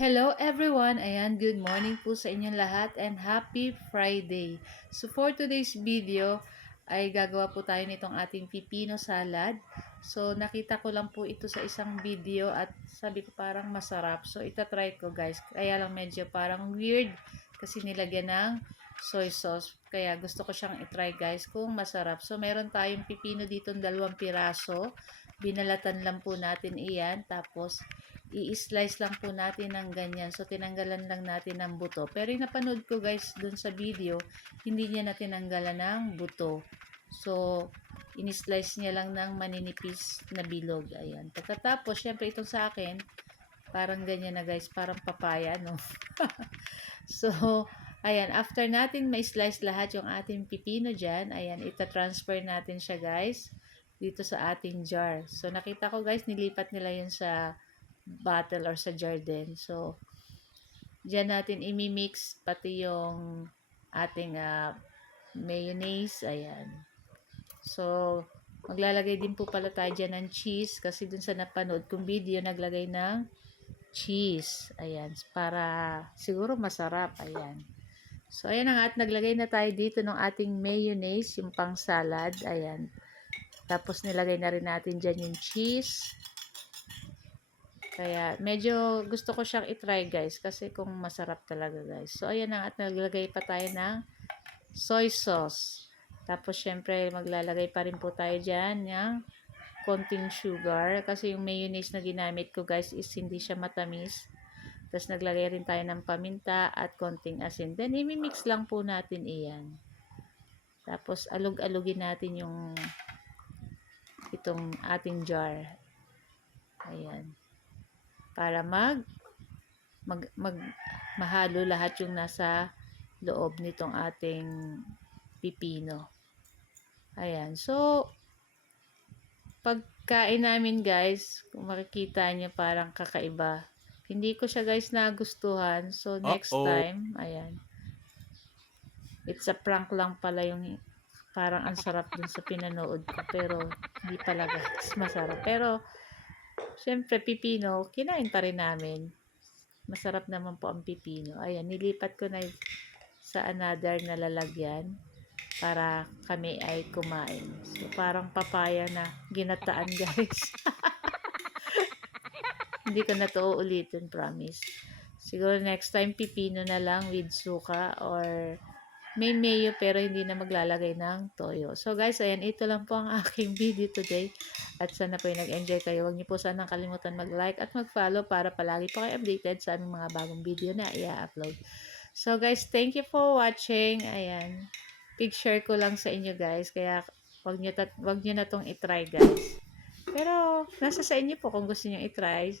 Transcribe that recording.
Hello everyone! Ayan, good morning po sa inyong lahat and happy Friday! So for today's video ay gagawa po tayo nitong ating pipino salad. So nakita ko lang po ito sa isang video at sabi ko parang masarap. So itatry ko guys. Kaya lang medyo parang weird kasi nilagyan ng soy sauce. Kaya gusto ko siyang itry guys kung masarap. So meron tayong pipino dito 2 piraso. Binalatan lang po natin iyan. Tapos i-slice lang po natin ng ganyan. So, tinanggalan lang natin ng buto. Pero yung napanood ko guys dun sa video, hindi niya na tinanggalan ng buto. So, in-slice niya lang ng maninipis na bilog. Ayan. Pagkatapos, syempre itong sa akin, parang ganyan na guys, parang papaya, no? So, ayan. After natin ma-slice lahat yung ating pipino dyan, ayan, ita-transfer natin siya guys dito sa ating jar. So, nakita ko guys, nilipat nila yun sa bottle or sa jar din. So, dyan natin imimix pati yung ating mayonnaise. Ayan. So, maglalagay din po pala tayo dyan ng cheese kasi dun sa napanood kong video, naglagay ng cheese. Ayan. Para siguro masarap. Ayan. So, ayan na nga at naglagay na tayo dito ng ating mayonnaise, yung pang salad. Ayan. Tapos, nilagay na rin natin dyan yung cheese. Kaya, medyo gusto ko siyang itry guys. Kasi kung masarap talaga guys. So, ayan na at naglagay pa tayo ng soy sauce. Tapos, syempre, maglalagay pa rin po tayo dyan ng konting sugar. Kasi yung mayonnaise na ginamit ko guys is hindi siya matamis. Tapos, naglagay rin tayo ng paminta at konting asin. Then, imimix lang po natin iyan. Tapos, alug-alugin natin yung itong ating jar. Ayan. Para mahalo lahat yung nasa loob nitong ating pipino. Ayan. So, pagkain namin guys, kung makikita nyo parang kakaiba. Hindi ko siya guys nagustuhan. So, next time, ayan. It's a prank lang pala yung parang ang sarap dun sa pinanood ko. Pero, hindi pala guys masarap. Pero, syempre, pipino, kinain pa rin namin. Masarap naman po ang pipino. Ayan, nilipat ko na sa another na lalagyan para kami ay kumain. So, parang papaya na ginataan, guys. Hindi ko na to uulitin, promise. Siguro next time, pipino na lang with suka or may mayo pero hindi na maglalagay ng toyo. So guys, ayan, ito lang po ang aking video today. At sana po yung nag-enjoy kayo. Huwag niyo po sanang kalimutan mag-like at mag-follow para palagi po kayo updated sa aming mga bagong video na i-upload. So guys, thank you for watching. Ayan, picture ko lang sa inyo guys. Kaya wag niyo na tong i-try guys. Pero nasa sa inyo po kung gusto niyo i-try.